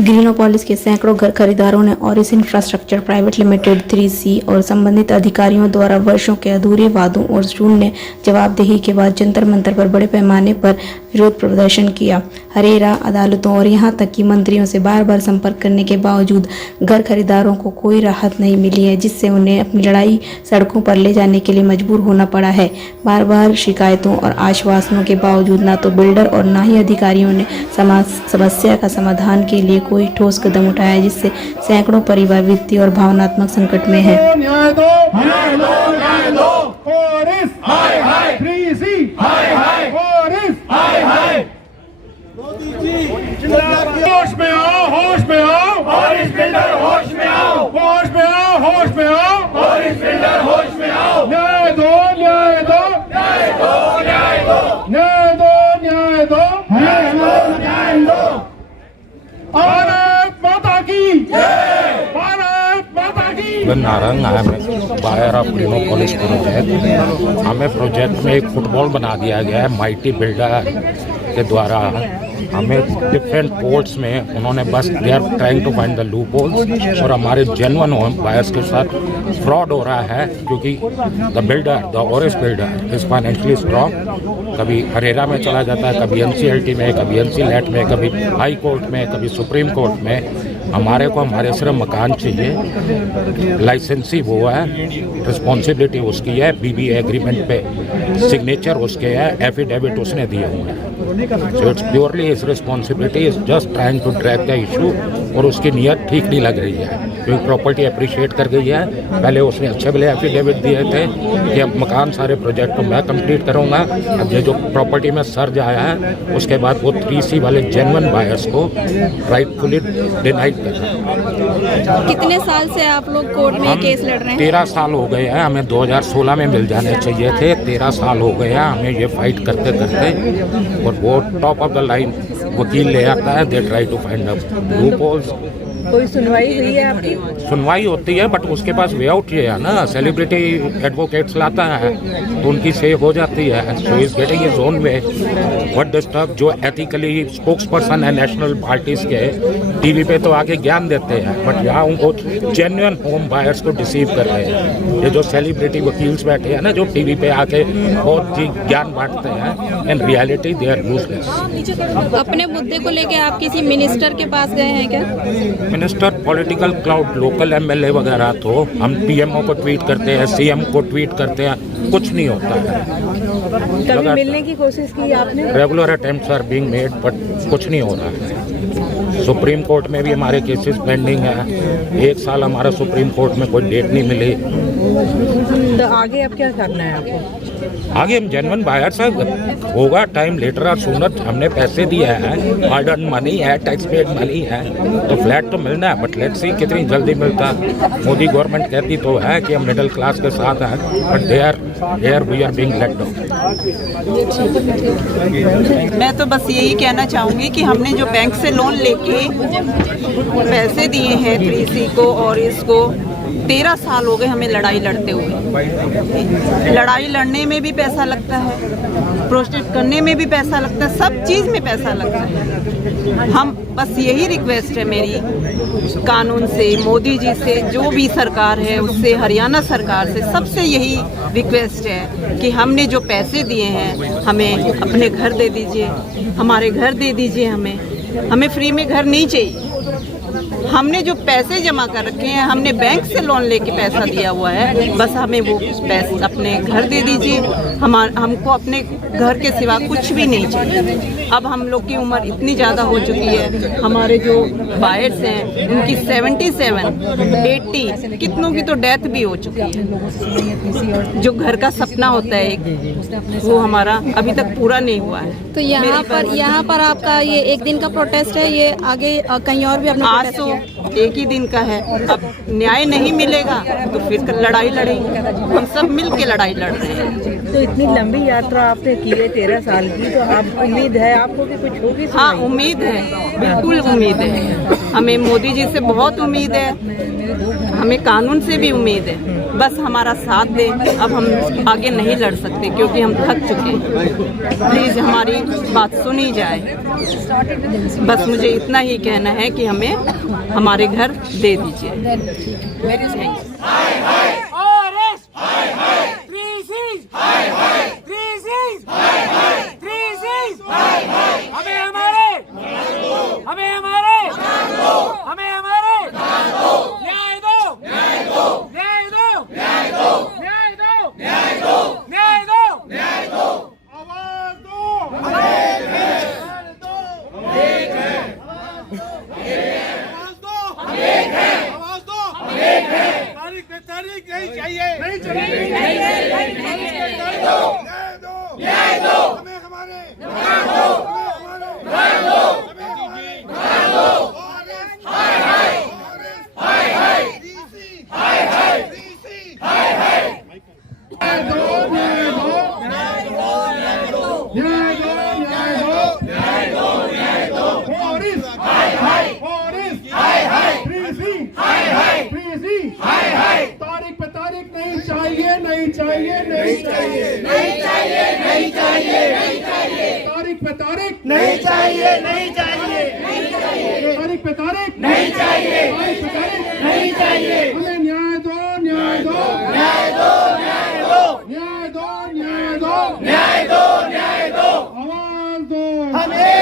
Greenopolis के सैकड़ों घर खरीदारों ने orris infrastructure private limited 3C और संबंधित अधिकारियों द्वारा वर्षों के अधूरे वादों और शून्य जवाबदेही के बाद जंतर मंतर पर बड़े पैमाने पर विरोध प्रदर्शन किया। हरेरा, अदालतों और यहां तक कि मंत्रियों से बार बार संपर्क करने के बावजूद घर खरीदारों को कोई राहत नहीं मिली है, जिससे उन्हें अपनी लड़ाई सड़कों पर ले जाने के लिए मजबूर होना पड़ा है। बार बार शिकायतों और आश्वासनों के बावजूद न तो बिल्डर और न ही अधिकारियों ने समस्या का समाधान के लिए कोई ठोस कदम उठाया, जिससे सैकड़ों परिवार वित्तीय और भावनात्मक संकट में है। न्याय दो, न्याय दो, न्याय दो। ऑरिस, हाय हाय। 3C, हाय हाय। ऑरिस, हाय हाय। मोदी जी होश में आओ, होश में आओ। ऑरिस बिल्डर होश में आओ, होश में आओ, होश में आओ। ऑरिस बिल्डर होश में आओ। न्याय दो, न्याय दो, न्याय दो, न्याय दो, न्याय दो, न्याय दो, न्याय दो, न्याय दो। भारत माता की जय, भारत माता की। Narang buyer of Greenopolis project, हमें प्रोजेक्ट में एक फुटबॉल बना दिया गया है माइटी बिल्डर के द्वारा। हमें डिफरेंट कोर्ट्स में उन्होंने बस they are trying to find the loopholes, और हमारे जेन्युइन होम बायर्स के साथ फ्रॉड हो रहा है, क्योंकि the builder, the orris builder is financially strong. कभी हरेरा में चला जाता है, कभी NCLT में, कभी NCLAT में, कभी हाई कोर्ट में, कभी सुप्रीम कोर्ट में। हमारे को हमारे सिर्फ मकान चाहिए, लाइसेंसी वो है, रिस्पॉन्सिबिलिटी उसकी है, BBA एग्रीमेंट पे सिग्नेचर उसके है, एफिडेविट उसने दिए हुए हैं। So it's purely his responsibility, is just trying to track the issue. और उसकी नीयत ठीक नहीं लग रही है, क्योंकि प्रॉपर्टी अप्रिशिएट कर गई है। पहले उसने अच्छे भले एफिडेविट दिए थे कि अब मकान सारे प्रोजेक्ट को मैं कंप्लीट करूँगा। अब ये जो प्रॉपर्टी में सर्ज आया है, उसके बाद वो 3C वाले जेन्युइन बायर्स को राइटफुली डिनाइड कर रहे हैं। कितने साल से आप लोग कोर्ट में केस लड़ रहे हैं? 13 साल हो गए हैं। हमें 2016 में मिल जाने चाहिए थे। 13 साल हो गए हैं हमें ये फाइट करते करते, और वो टॉप ऑफ द लाइन वकील ले आता है। They try to find loopholes. कोई सुनवाई हुई है आपकी? सुनवाई होती है, बट उसके पास वे आउट ये है ना, सेलिब्रिटी एडवोकेट्स लाता है तो उनकी से हो जाती है। So is getting is own way. What disturb जो एथिकली स्पोक्स पर्सन है नेशनल पार्टीज के, टीवी पे तो आके ज्ञान देते हैं, बट यहाँ उनको जेन्युइन होम बायर्स को डिसीव कर रहे हैं। ये जो सेलिब्रिटी वकील्स बैठे हैं ना, जो टीवी पे आके बहुत ही ज्ञान बांटते हैं, in reality they are useless. अपने मुद्दे को लेके आप किसी मिनिस्टर के पास गए हैं क्या? Minister, political cloud, local MLA वगैरह, तो हम PMO को ट्वीट करते हैं, CM को ट्वीट करते हैं, कुछ नहीं होता है। कभी मिलने की कोशिश की आपने? Regular attempts are being made, but कुछ नहीं हो रहा है। सुप्रीम कोर्ट में भी हमारे केसेस पेंडिंग है। 1 साल हमारा सुप्रीम कोर्ट में कोई डेट नहीं मिली। तो आगे अब क्या करना है आपको? आगे हम जेन्युइन बायर्स हैं, होगा टाइम लेटर और सूनर। हमने पैसे दिए हैं, हार्ड अर्न मनी है, टैक्स पेड मनी है, तो फ्लैट तो मिलना है, बट लेट्स सी कितनी जल्दी मिलता है। मोदी गवर्नमेंट कहती तो है कि हम मिडिल क्लास के साथ हैं, but there we are being let down. मैं तो बस यही कहना चाहूँगी कि हमने जो बैंक से लोन लेके पैसे दिए हैं 3C को और इसको, 13 साल हो गए हमें लड़ाई लड़ते हुए। लड़ाई लड़ने में भी पैसा लगता है, प्रोटेस्ट करने में भी पैसा लगता है, सब चीज़ में पैसा लगता है। हम बस यही रिक्वेस्ट है मेरी कानून से, मोदी जी से, जो भी सरकार है उससे, हरियाणा सरकार से, सबसे यही रिक्वेस्ट है कि हमने जो पैसे दिए हैं हमें अपने घर दे दीजिए, हमारे घर दे दीजिए। हमें फ्री में घर नहीं चाहिए। हमने जो पैसे जमा कर रखे हैं, हमने बैंक से लोन लेके पैसा दिया हुआ है, बस हमें वो पैसे अपने घर दे दीजिए। हमको अपने घर के सिवा कुछ भी नहीं चाहिए। अब हम लोग की उम्र इतनी ज़्यादा हो चुकी है, हमारे जो बायर्स हैं उनकी 77, 80, कितनों की तो डेथ भी हो चुकी है। जो घर का सपना होता है एक, वो हमारा अभी तक पूरा नहीं हुआ है। तो यहाँ पर आपका ये 1 दिन का प्रोटेस्ट है, ये आगे कहीं और भी अपना आज तो 1 ही दिन का है। अब न्याय नहीं मिलेगा तो फिर लड़ाई लड़ेंगे। हम सब मिल के लड़ाई लड़ रहे हैं। तो इतनी लंबी यात्रा आपने की है 13 साल की, तो आप उम्मीद है आपको कि कुछ होगी? हाँ, उम्मीद है, बिल्कुल उम्मीद है। हमें मोदी जी से बहुत उम्मीद है, हमें कानून से भी उम्मीद है। बस हमारा साथ दें। अब हम आगे नहीं लड़ सकते क्योंकि हम थक चुके हैं। प्लीज़ हमारी बात सुनी जाए। बस मुझे इतना ही कहना है कि हमें हमारे घर दे दीजिए। तारीख नहीं चाहिए, नहीं चाहिए, न्याय दो, न्याय दो, हमें हमारे, न्याय दो, हमें हमारे, न्याय दो, हमें हमारे, न्याय दो, हाय हाय, हाय हाय, डीसी, हाय हाय, डीसी, हाय हाय, न्याय दो, न्याय दो, न्याय दो, न्याय दो, न्याय दो, न्याय दो, न्याय दो, पुलिस, हाय हाय, पुलिस, हाय हाय, डीसी, हाय हाय, डीसी, हाय हाय। तारीख पे तारीख नहीं चाहिए, नहीं चाहिए, नहीं चाहिए, नहीं चाहिए, नहीं चाहिए, नहीं चाहिए। तारीख पे तारीख नहीं चाहिए, नहीं चाहिए, नहीं चाहिए। तारीख पे तारीख नहीं चाहिए, तारीख पे तारीख नहीं चाहिए। हमें न्याय दो, न्याय दो, न्याय दो, न्याय दो, न्याय दो, न्याय दो, न्याय दो, न्याय दो, आवाज दो, हमें